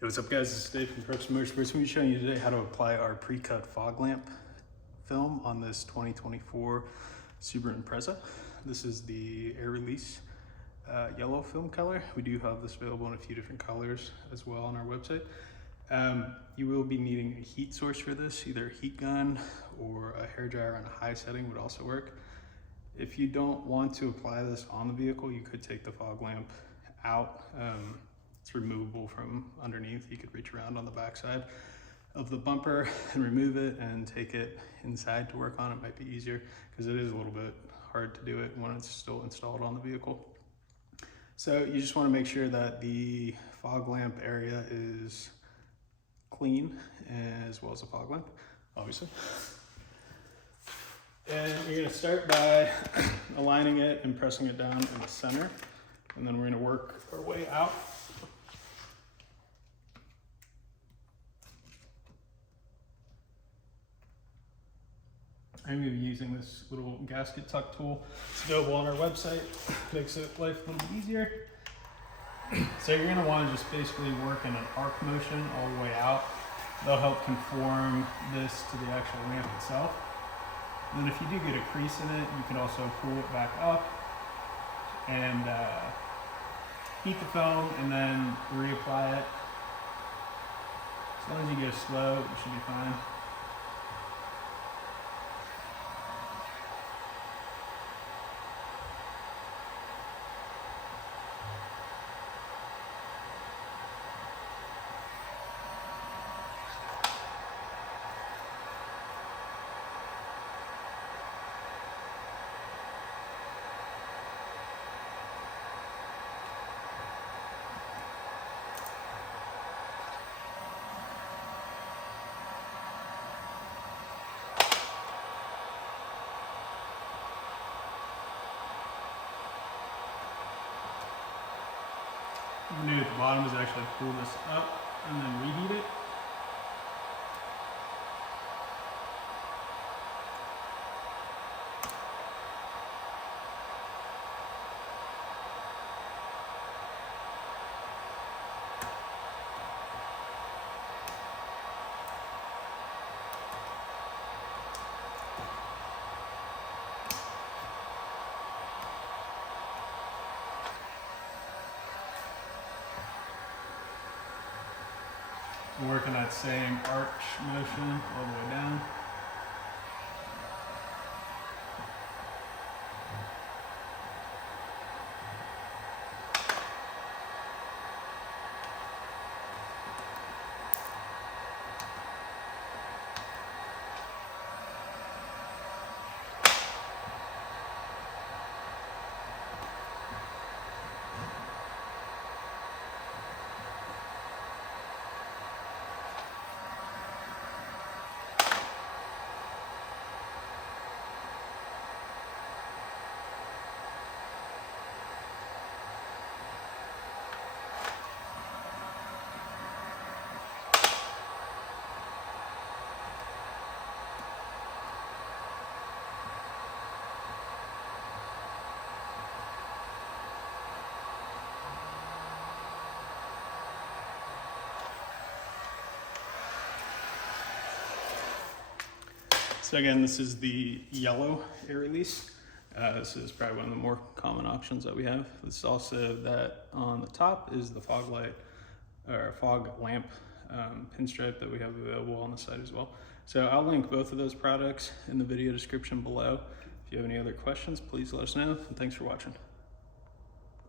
Hey, what's up guys, this is Dave from Crux Moto. We're going to be showing you today how to apply our pre-cut fog lamp film on this 2024 Subaru Impreza. This is the air release yellow film color. We do have this available in a few different colors as well on our website. You will be needing a heat source for this, either a heat gun or a hairdryer on a high setting would also work. If you don't want to apply this on the vehicle, you could take the fog lamp out. It's removable from underneath. You could reach around on the backside of the bumper and remove it and take it inside to work on. It might be easier because it is a little bit hard to do it when it's still installed on the vehicle. So you just want to make sure that the fog lamp area is clean, as well as the fog lamp, obviously. And you're going to start by aligning it and pressing it down in the center, and then we're going to work our way out. I'm going to be using this little gasket tuck tool. It's available on our website. Makes life a little easier. So you're going to want to just basically work in an arc motion all the way out. That'll help conform this to the actual lamp itself. And then if you do get a crease in it, you can also pull it back up and heat the film and then reapply it. As long as you go slow, you should be fine. What you do at the bottom is actually pull this up and then reheat it. Working that same arch motion all the way down. So again, this is the yellow air release. This is probably one of the more common options that we have. This is also that on the top is the fog light or fog lamp pinstripe that we have available on the site as well. So I'll link both of those products in the video description below. If you have any other questions, please let us know. And thanks for watching.